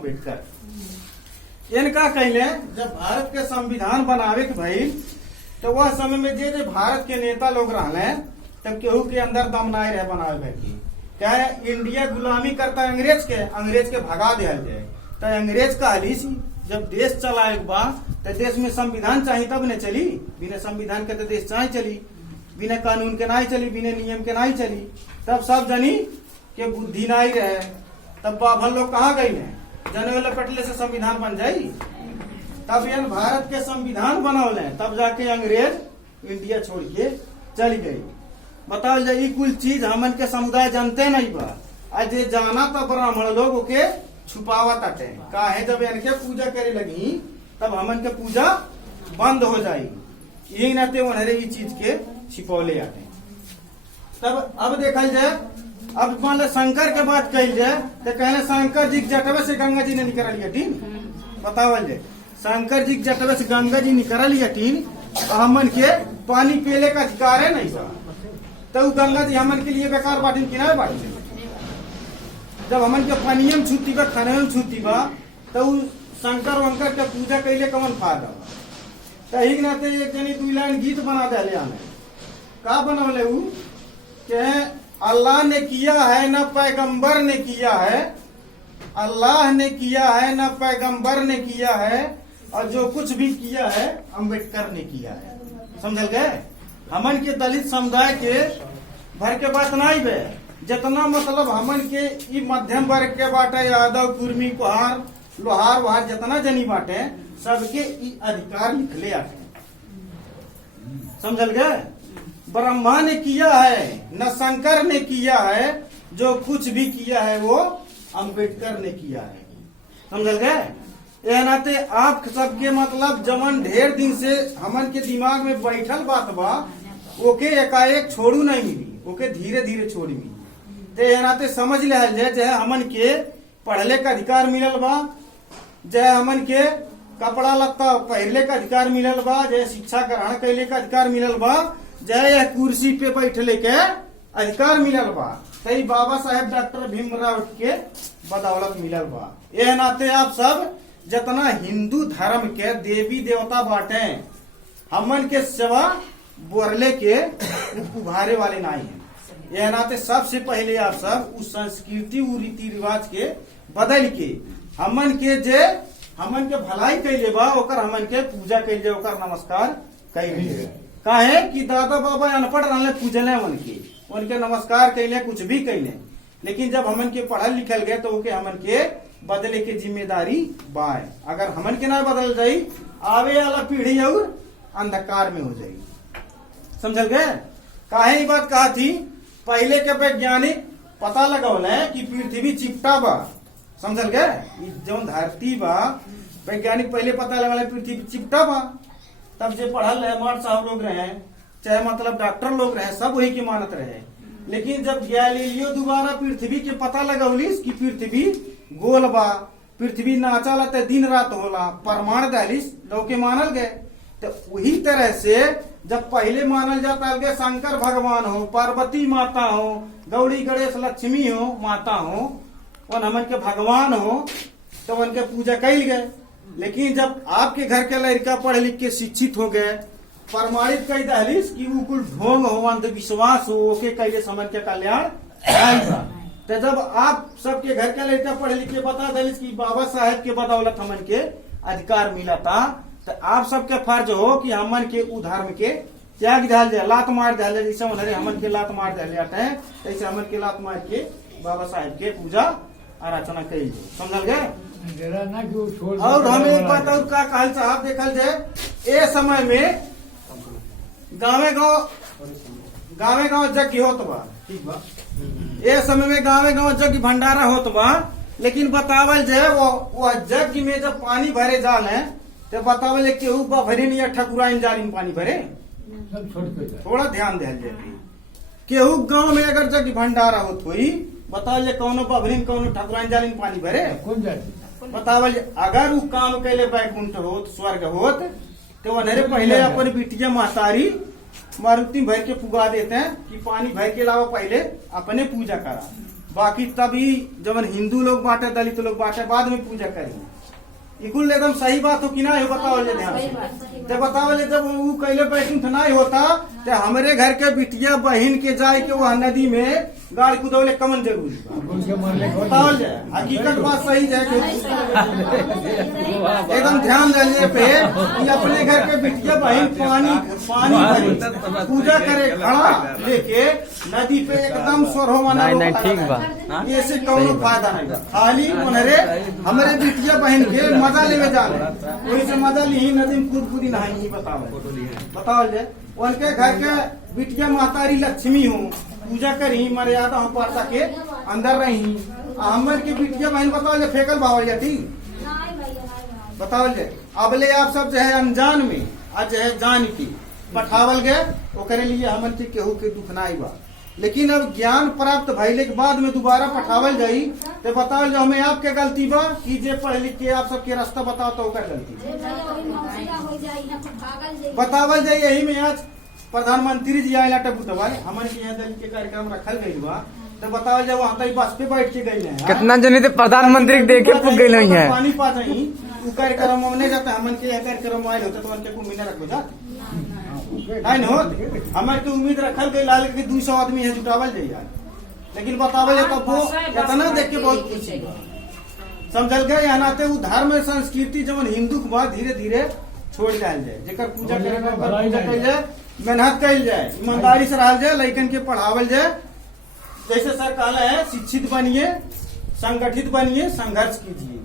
अम्बेडकर। इनका कहले जब भारत के संविधान बनावे के भइल तो वह समय में जे भारत के नेता लोग रहले तब केहू के अंदर दम नहीं रहे बनावे भर की क्या इंडिया गुलामी करता अंग्रेज के भगा दिया जाए। तो अंग्रेज का हलीस जब देश चला एक बार तो देश में संविधान चाहिए तब न चली, बिना संविधान के तो देश चाहे चली, बिना कानून के नहीं चली, बिना नियम के नहीं चली। तब सब जनी के बुद्धि नहीं रहे तब बाभन लोग कहाँ गई ने जने वाले पटले से संविधान बन जाई। तब यह भारत के संविधान बनौले तब जाके अंग्रेज इंडिया छोड़ के चली गई। बताओ जाए कुल चीज हमन के समुदाय जानते नहीं बा, आज जाना तो ब्राह्मण लोग के छुपावत आते काहे जब इनके पूजा करे लगी तब हमन के पूजा बंद हो जाई, यही नाते उन्हें ये चीज के छिपौले आते। तब अब देखल जाए अब मान लो शंकर के बात कही जाए तो कहले शंकर जी के जटवे से गंगा जी ने निकल लिया टीन। बतावल जाए शंकर जी के जटवे से गंगा जी निकल लिया टीन, हमन के पानी पीले का अधिकार है नहीं बा तो गंगा जी हमन के लिए बेकार बाटी किनारे बाटी। जब हमन के पानियम छूती बा खाने में छूती बा तो शंकर वंकर के पूजा कैले कमन फायदा बा। तो ही नाते एक जनी 2 लाइन गीत बना दे हमें का बनौले के अल्लाह ने किया है न पैगंबर ने किया है, अल्लाह ने किया है न पैगंबर ने किया है, और जो कुछ भी किया है अम्बेडकर ने किया है। समझल गए हमन के दलित समुदाय के भर के बात नहीं बे जितना मतलब हमन के ई मध्यम वर्ग के बाटे यादव कुर्मी कुहार लोहार वहार जितना जनी बाटे सबके ई अधिकार लिखले आते। समझल गए ब्रह्मा ने किया है न शंकर ने किया है, जो कुछ भी किया है वो अम्बेडकर ने किया है। समझल गए यह नाते आप सबके मतलब जमन ढेर दिन से हमन के दिमाग में बैठल बात बा ओके एकाएक छोड़ू नहीं मिली, ओके धीरे धीरे छोड़ी मिली। तो यह नाते समझ ले चाहे हमन के पढ़ले का अधिकार मिलल बा, चाहे हमन के कपड़ा लत्ता पहले का अधिकार मिलल बा, चाहे शिक्षा ग्रहण कैले का अधिकार मिलल बा, चाहे कुर्सी पे बैठले के अधिकार मिलल बा, तई बाबा साहेब डॉक्टर भीमराव के बदौलत मिलल बा। यह नाते आप सब जितना हिंदू धर्म के देवी देवता बाटे हमन के सेवा बोरले के उभारे वाले नहीं है। यह नाते सबसे पहले आप सब उस संस्कृति उ रीति रिवाज के बदल के हमन के जे हमन के भलाई कैले बा ओकर हमन के पूजा कैले ओकर नमस्कार कैले। काहे कि दादा बाबा अनपढ़ रहले पूजले उनके नमस्कार कैले कुछ भी कैले, लेकिन जब हमन के पढ़ल लिखल गए तो ओके हमन के बदले के जिम्मेदारी बाय। अगर हमन के ना बदल जाई आवे वाला पीढ़ी और अंधकार में हो जाएगी। समझल गए काहे ये बात कहा थी पहले के वैज्ञानिक पता लगौले कि पृथ्वी चिपटा बा। समझल गए जो धरती बा वैज्ञानिक पहले पता लगौले पृथ्वी चिपटा बा। तब जो पढ़ल रहे मार साहब लोग रहे चाहे मतलब डॉक्टर लोग रहे सब वही की मानत रहे, लेकिन जब गैलीलियो दोबारा पृथ्वी के पता लगौलिस कि पृथ्वी गोल बा, पृथ्वी नाचल तो दिन रात होला, प्रमाण दहलिस लोग के मानल गए। तो वही तरह से जब पहले मानल जाता है शंकर भगवान हो, पार्वती माता हो, गौरी गणेश लक्ष्मी हो माता हो, और हमन के भगवान हो तो उनके पूजा कैल गए। लेकिन जब आपके घर के लड़का पढ़ लिख के शिक्षित हो गए प्रमाणित कई दहलीस कि वो कुल ढोंग हो अंधविश्वास हो ओके कैले समझ के कल्याण तो जब आप सबके घर के लड़का पढ़ लिख के बता दहलीस कि बाबा साहेब के बदौलत हमन के अधिकार मिला था, तो आप सबके फर्ज हो कि हमन के उ धर्म के त्याग दिया जाए, लात मार दिया जाए। जैसे उन्होंने हमन के लात मार दिया जाते हैं तैसे हमन के लात मार के बाबा साहेब के पूजा आराधना कही। समझल गए। और हम एक बात और का कहल साहब देखल जाए ए समय में गाँवे गाँव यज्ञ होत बा, ठीक बा ए समय में गाँवे गाँव यज्ञ भंडारा होत बा, लेकिन बतावल जाए वो यज्ञ में जब पानी भरे जाल है तो बतावल केहू भरे नहीं ठकुराइन जालिन पानी भरे, थोड़ा ध्यान दिया जाए। केहू गाँव में अगर यज्ञ भंडारा होत हुई बतावल कौनो बभरीन कौनो ठकुराइन जालिन पानी भरे बतावल। अगर वो काम कैले बैकुंठ होत स्वर्ग होत तो वनरे पहले अपन बिटिया महतारी मारुति भर के पुगा देते हैं कि पानी भर के लावा पहले अपने पूजा करा, बाकी तभी जब हिंदू लोग बांटे, दलित लोग बांटे, बाद में पूजा करेंगे। इकुल एकदम सही बात हो कि ना, बताओ ले ध्यान से। तो बताओ ले जब वो कैले बैठूं तो ना होता तो हमरे घर के बिटिया बहन के जाए के वह नदी में गाड़ कूदौले कमन जरूरी बताओ जाए। हकीकत बात सही है एकदम ध्यान देने पे कि अपने घर के बिटिया बहन पानी भरे पूजा करे खड़ा लेके नदी पे एकदम सोरो मना ठीक बा। ऐसे कौनो फायदा नहीं बा। खाली उन्हरे हमारे बिटिया बहन के मजा लेवे जाने वही से मजा ली नदी में कूद कूदी नहाई बताओ जाए। उनके घर के बिटिया महतारी लक्ष्मी हो पूजा करी मर्यादा हम पार्ता के अंदर रही हमर की बिटिया बहन बताओ ले फेंकल भावल जाती बताओ ले। अब ले आप सब जो है अनजान में आज है जान की पठावल गए वो करे लिए हमन के केहू के दुख ना बा। लेकिन अब ज्ञान प्राप्त भइले के बाद में दोबारा पठावल जाई तो बताओ जो हमें आपके गलती बा कि जे पढ़ लिख के आप सबके रास्ता बताओ तो ओकर गलती बतावल जाई। यही में आज प्रधानमंत्री जी आये टबुतवाल हमन के यहाँ दल के कार्यक्रम रखल गई बा तो बताओ जब वहाँ तक बस पे बैठ के गई है कितना जने तो प्रधानमंत्री देखे पुग गई है पानी पा जाई वो कार्यक्रम में जाता हमन के यहाँ कार्यक्रम आये होता तो उनके को महीना रखो जात नहीं होत हमारे के उम्मीद रखल गई लाल के 200 आदमी है जुटावल जाइए। लेकिन बतावल जाता वो इतना देख के बहुत खुशी बा समझल गए। यहाँ नाते वो धर्म संस्कृति जब हिंदू के बाद धीरे धीरे छोड़ जायल जाए जेकर पूजा कल जाए मेहनत कल जाए ईमानदारी से रहल जाए लड़कन के पढ़ावल जाए। जैसे सर कहला है शिक्षित बनिए संगठित बनिए संघर्ष कीजिए।